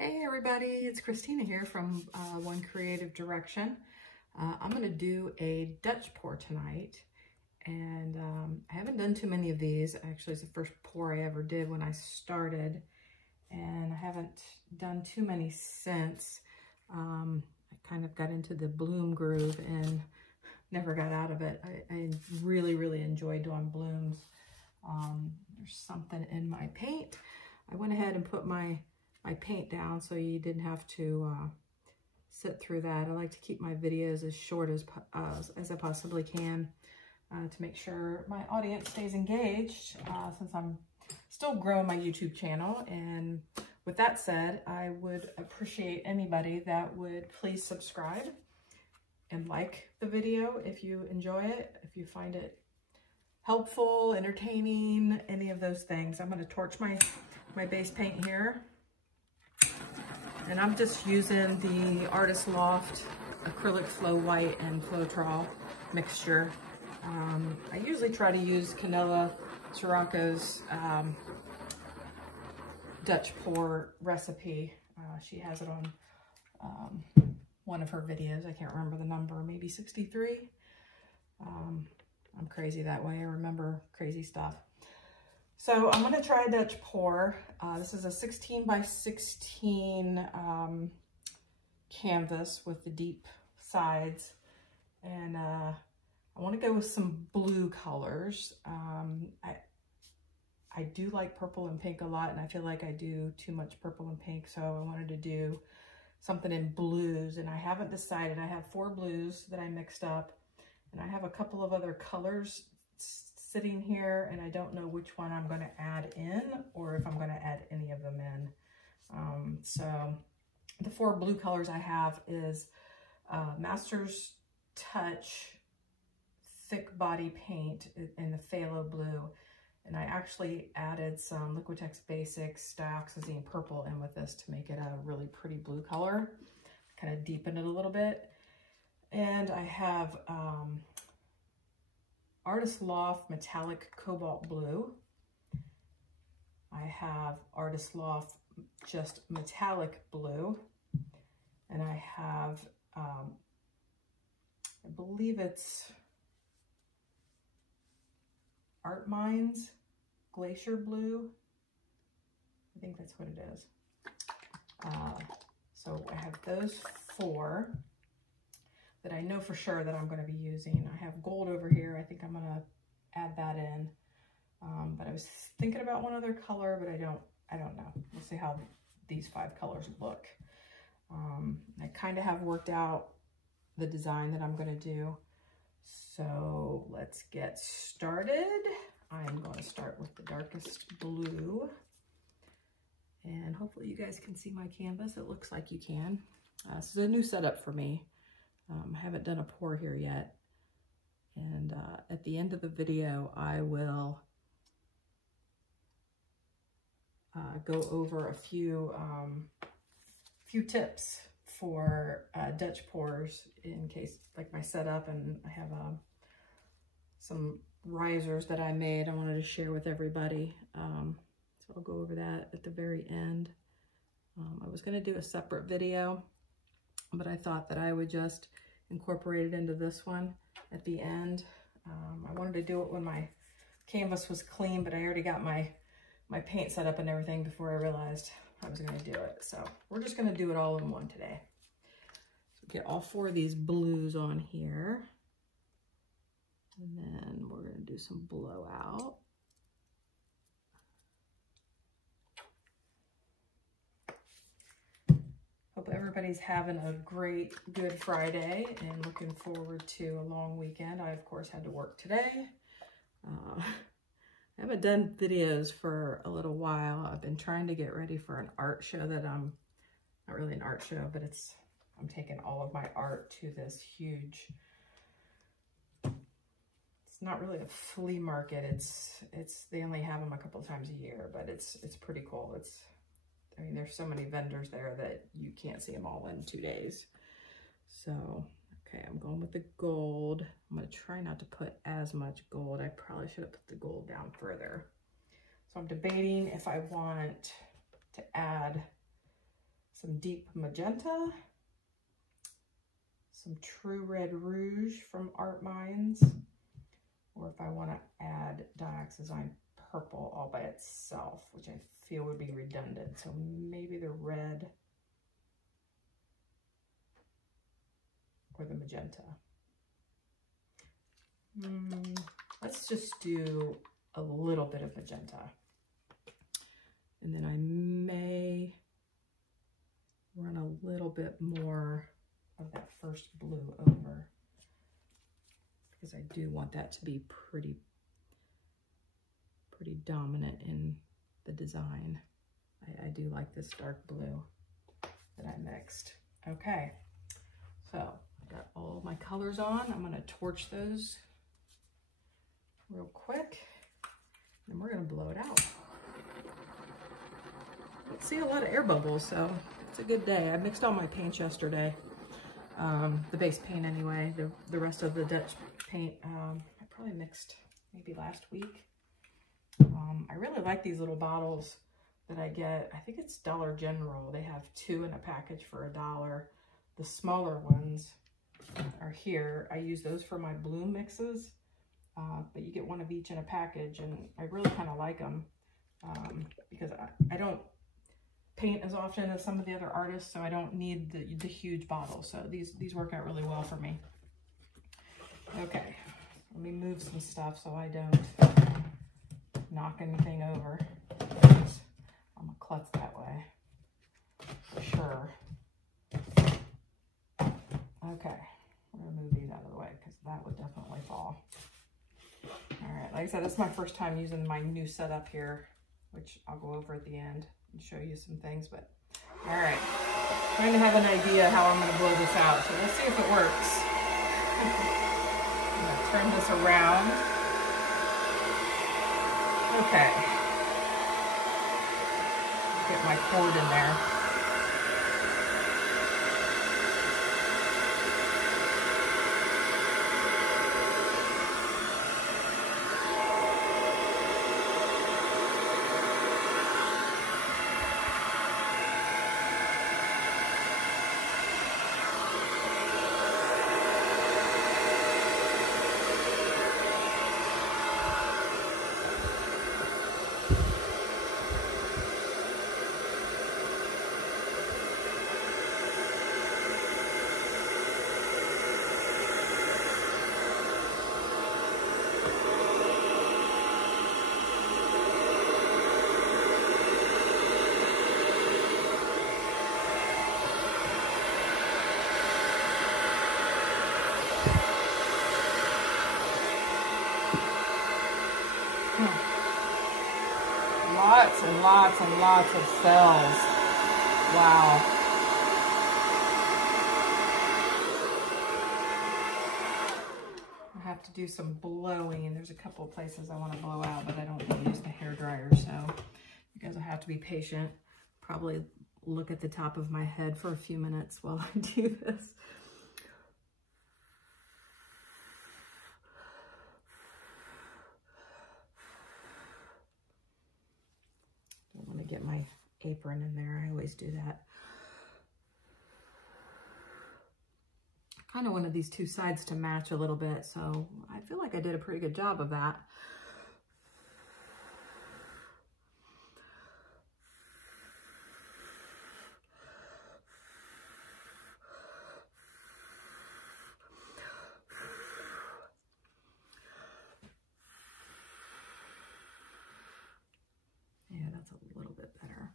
Hey everybody, it's Christina here from One Creative Direction. I'm going to do a Dutch pour tonight, and I haven't done too many of these. Actually, it's the first pour I ever did when I started, and I haven't done too many since. I kind of got into the bloom groove and never got out of it. I really enjoy doing blooms. There's something in my paint. I went ahead and put my paint down so you didn't have to sit through that. I like to keep my videos as short as I possibly can to make sure my audience stays engaged since I'm still growing my YouTube channel. And with that said, I would appreciate anybody that would please subscribe and like the video if you enjoy it, if you find it helpful, entertaining, any of those things. I'm going to torch my base paint here. And I'm just using the Artist Loft Acrylic Flow White and Floetrol mixture. I usually try to use Canela Sirocco's Dutch pour recipe. She has it on one of her videos. I can't remember the number, maybe 63. I'm crazy that way. I remember crazy stuff. So I'm going to try a Dutch pour. This is a 16 by 16 canvas with the deep sides. And I want to go with some blue colors. I do like purple and pink a lot, and I feel like I do too much purple and pink. So I wanted to do something in blues, and I haven't decided. I have 4 blues that I mixed up, and I have a couple of other colors sitting here, and I don't know which one I'm going to add in or if I'm going to add any of them in. So the 4 blue colors I have is Master's Touch thick body paint in the phthalo blue, and I actually added some Liquitex Basics dioxazine purple in with this to make it a really pretty blue color, kind of deepen it a little bit. And I have Artist Loft Metallic Cobalt Blue. I have Artist Loft just Metallic Blue. And I have, I believe it's Art Minds Glacier Blue. I think that's what it is. So I have those 4 that I know for sure that I'm going to be using. I have gold over here. I think I'm going to add that in. But I was thinking about one other color, but I don't know. We'll see how these 5 colors look. I kind of have worked out the design that I'm going to do. So let's get started. I'm going to start with the darkest blue. And hopefully you guys can see my canvas. It looks like you can. This is a new setup for me. I haven't done a pour here yet, and at the end of the video I will go over a few tips for Dutch pours in case, like my setup, and I have some risers that I made I wanted to share with everybody. So I'll go over that at the very end. I was going to do a separate video, but I thought that I would just incorporate it into this one at the end. I wanted to do it when my canvas was clean, but I already got my paint set up and everything before I realized I was going to do it. So we're just going to do it all in one today. So get all 4 of these blues on here. And then we're going to do some blowout. Hope everybody's having a great Good Friday and looking forward to a long weekend. I, of course, had to work today. I haven't done videos for a little while. I've been trying to get ready for an art show that not really an art show, but I'm taking all of my art to this huge, it's not really a flea market. They only have them a couple of times a year, but it's pretty cool. I mean, there's so many vendors there that you can't see them all in 2 days. So, okay, I'm going with the gold. I'm going to try not to put as much gold. I probably should have put the gold down further. So I'm debating if I want to add some deep magenta, some true red rouge from Art Minds, or if I want to add Dioxazine purple all by itself, which I feel would be redundant. So maybe the red or the magenta. Let's just do a little bit of magenta. And then I may run a little bit more of that first blue over, because I do want that to be pretty dominant in the design. I do like this dark blue that I mixed. Okay, so I got all my colors on. I'm gonna torch those real quick, and we're gonna blow it out. I see a lot of air bubbles, so it's a good day. I mixed all my paints yesterday. The base paint anyway. The rest of the Dutch paint, I probably mixed maybe last week. I really like these little bottles that I get. I think it's Dollar General. They have 2 in a package for $1. The smaller ones are here. I use those for my bloom mixes, but you get 1 of each in a package, and I really kind of like them because I don't paint as often as some of the other artists, so I don't need the huge bottles. So these work out really well for me. Okay, let me move some stuff so I don't knock anything over. I'm a klutz that way, for sure. Okay, we're gonna move these out of the way because that would definitely fall. All right, like I said, this is my first time using my new setup here, which I'll go over at the end and show you some things, but all right. Trying to have an idea how I'm gonna blow this out, so we'll see if it works. I'm gonna turn this around. Okay. Get my cord in there. Lots and lots and lots of cells. Wow. I have to do some blowing, and there's a couple of places I want to blow out, but I don't want to use the hairdryer, so you guys will have to be patient. Probably look at the top of my head for a few minutes while I do this. I want to get my apron in there. I always do that. I kind of wanted these two sides to match a little bit, so I feel like I did a pretty good job of that. Yeah, that's a little bit better.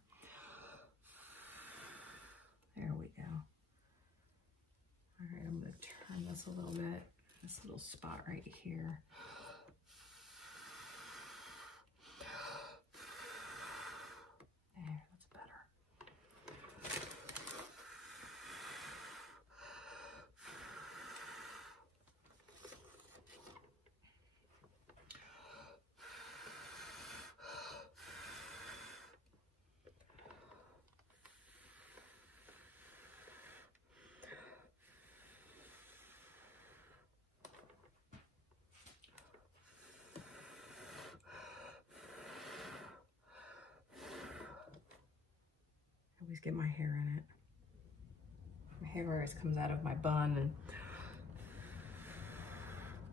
There we go. All right, I'm going to turn this a little bit. This little spot right here. There, that's better. always get my hair in it. My hair always comes out of my bun and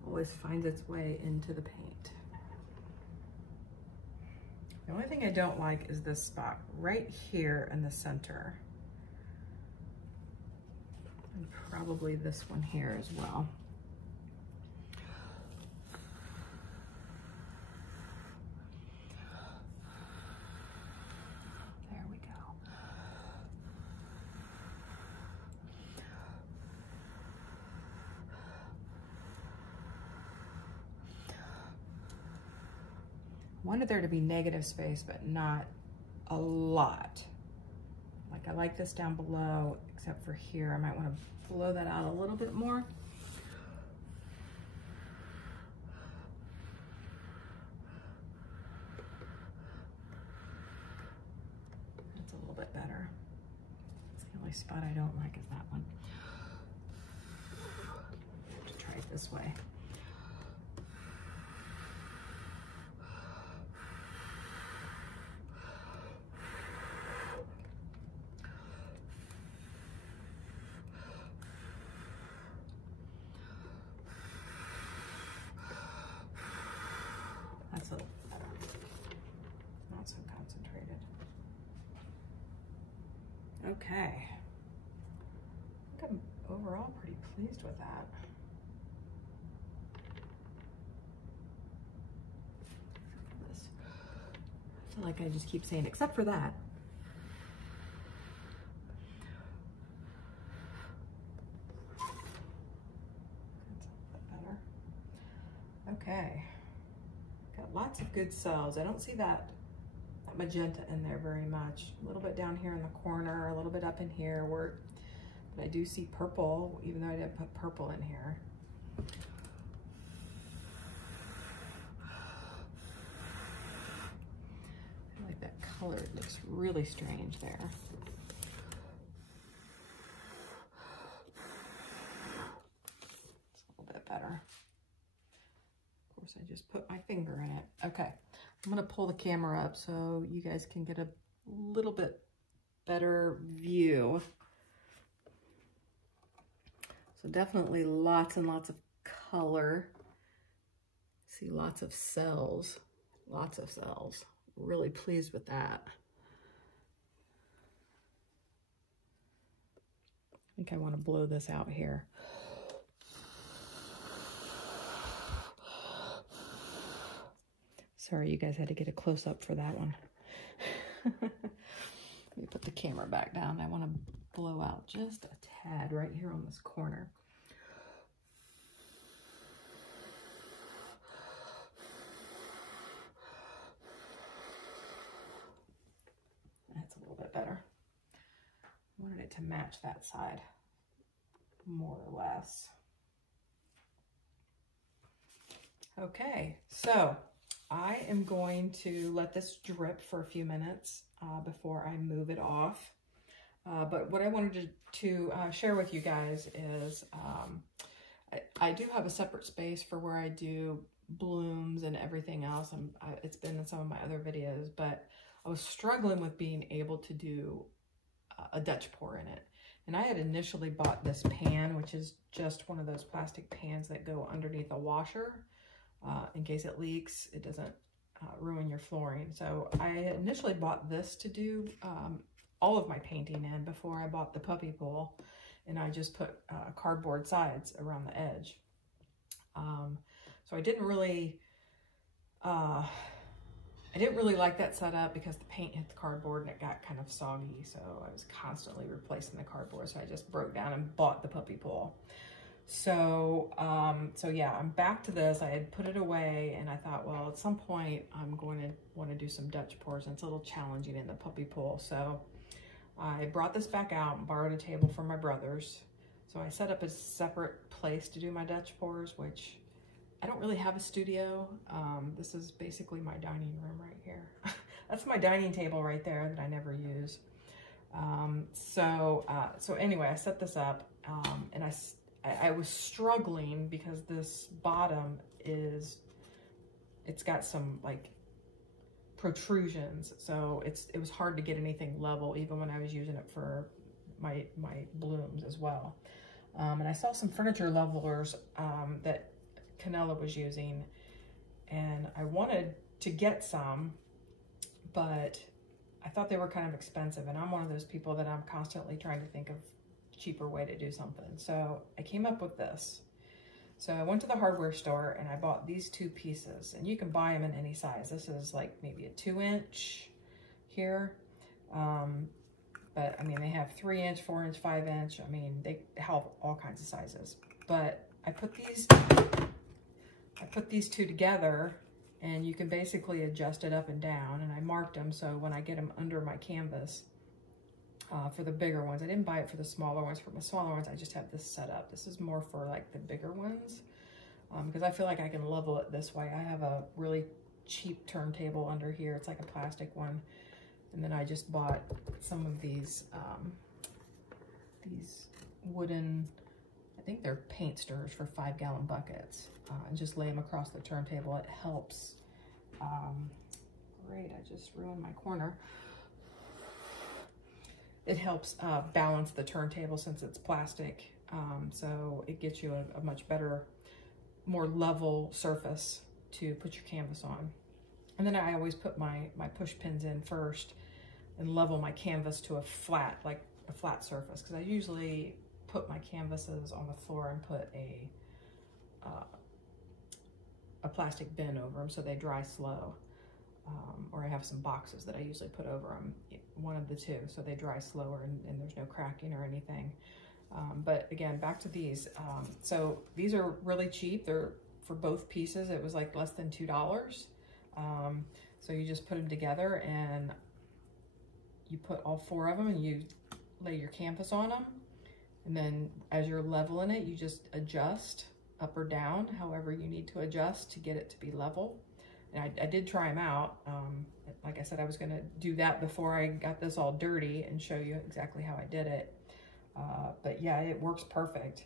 always finds its way into the paint. The only thing I don't like is this spot right here in the center. And probably this one here as well. There we go. I wanted there to be negative space, but not a lot. Like I like this down below, except for here. I might want to blow that out a little bit more. That's a little bit better. That's the only spot I don't like is that one. Let's try it this way. That's a little better. Not so concentrated. Okay. I think I'm overall pretty pleased with that. This. I feel like I just keep saying, except for that. That's a little bit better. Okay. Got lots of good cells. I don't see that magenta in there very much. A little bit down here in the corner, a little bit up in here, but I do see purple, even though I didn't put purple in here. I feel like that color looks really strange there. It's a little bit better. Of course, I just put my finger in it. Okay, I'm gonna pull the camera up so you guys can get a little bit better view. So definitely lots and lots of color. See lots of cells, lots of cells. Really pleased with that. I think I want to blow this out here. Sorry, you guys had to get a close-up for that one. Let me put the camera back down. I want to blow out just a tad right here on this corner. That's a little bit better. I wanted it to match that side, more or less. Okay, so I am going to let this drip for a few minutes before I move it off. But what I wanted to share with you guys is I do have a separate space for where I do blooms and everything else. It's been in some of my other videos, but I was struggling with being able to do a Dutch pour in it. And I had initially bought this pan, which is just one of those plastic pans that go underneath a washer. In case it leaks, it doesn't ruin your flooring. So I initially bought this to do all of my painting in before I bought the puppy pool, and I just put cardboard sides around the edge. So I didn't really like that setup because the paint hit the cardboard and it got kind of soggy. So I was constantly replacing the cardboard. So I just broke down and bought the puppy pool. So, so yeah, I'm back to this. I had put it away and I thought, well, at some point I'm going to want to do some Dutch pours, and it's a little challenging in the puppy pool. So I brought this back out and borrowed a table from my brother's. So I set up a separate place to do my Dutch pours, which I don't really have a studio. This is basically my dining room right here. That's my dining table right there that I never use. So anyway, I set this up, and I was struggling because this bottom it's got some like protrusions. So it was hard to get anything level even when I was using it for my blooms as well. And I saw some furniture levelers that Canella was using, and I wanted to get some, but I thought they were kind of expensive, and I'm one of those people that I'm constantly trying to think of a cheaper way to do something. So I came up with this. So I went to the hardware store and I bought these 2 pieces, and you can buy them in any size. This is like maybe a 2-inch here. But I mean, they have 3-inch, 4-inch, 5-inch. I mean, they have all kinds of sizes. But I put these 2 together, and you can basically adjust it up and down. And I marked them so when I get them under my canvas for the bigger ones. I didn't buy it for the smaller ones. For my smaller ones, I just have this set up. This is more for like the bigger ones because I feel like I can level it this way. I have a really cheap turntable under here. It's like a plastic one. And then I just bought some of these wooden, I think they're paint stirrers for 5-gallon buckets, and just lay them across the turntable. It helps. Great, I just ruined my corner. It helps balance the turntable since it's plastic. So it gets you a much better, more level surface to put your canvas on. And then I always put my push pins in first and level my canvas to a flat, like a flat surface. Because I usually put my canvases on the floor and put a plastic bin over them so they dry slow. Or I have some boxes that I usually put over them, one of the 2, so they dry slower and there's no cracking or anything. But again, back to these. So these are really cheap. They're for both pieces. It was like less than $2. So you just put them together and you put all 4 of them and you lay your canvas on them. And then as you're leveling it, you just adjust up or down, however you need to adjust to get it to be level. And I did try them out. Like I said, I was gonna do that before I got this all dirty and show you exactly how I did it. But yeah, it works perfect.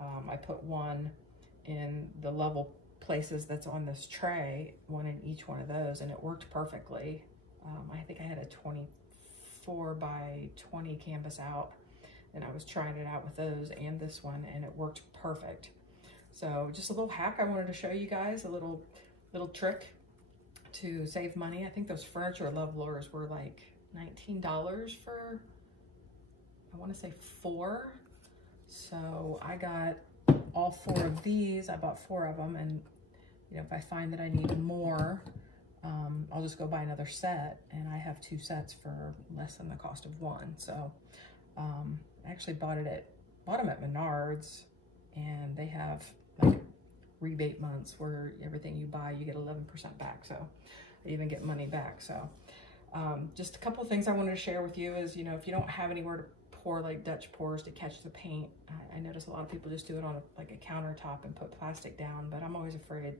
I put one in the level places that's on this tray, one in each one of those, and it worked perfectly. I think I had a 24 by 20 canvas out, and I was trying it out with those and this one, and it worked perfect. So just a little hack I wanted to show you guys, a little trick to save money. I think those furniture levelers were like $19 for, I want to say 4. So I got all 4 of these. I bought 4 of them, and you know, if I find that I need more, I'll just go buy another set, and I have 2 sets for less than the cost of 1. So I actually bought them at Menards, and they have like rebate months where everything you buy, you get 11% back. So I even get money back. So just a couple of things I wanted to share with you is, you know, if you don't have anywhere to pour like Dutch pours to catch the paint, I notice a lot of people just do it on like a countertop and put plastic down, but I'm always afraid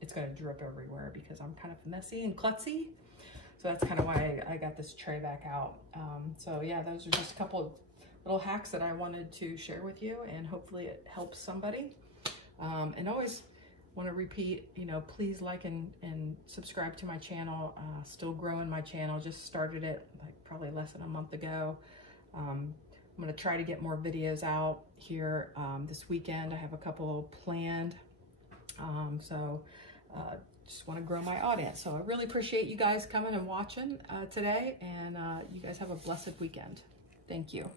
it's going to drip everywhere because I'm kind of messy and klutzy. So that's kind of why I got this tray back out. So yeah, those are just a couple of little hacks that I wanted to share with you, and hopefully it helps somebody. And always want to repeat, you know, please like and subscribe to my channel. Still growing my channel, just started it like probably less than a month ago. I'm going to try to get more videos out here this weekend. I have a couple planned. Just want to grow my audience. So I really appreciate you guys coming and watching today, and you guys have a blessed weekend. Thank you.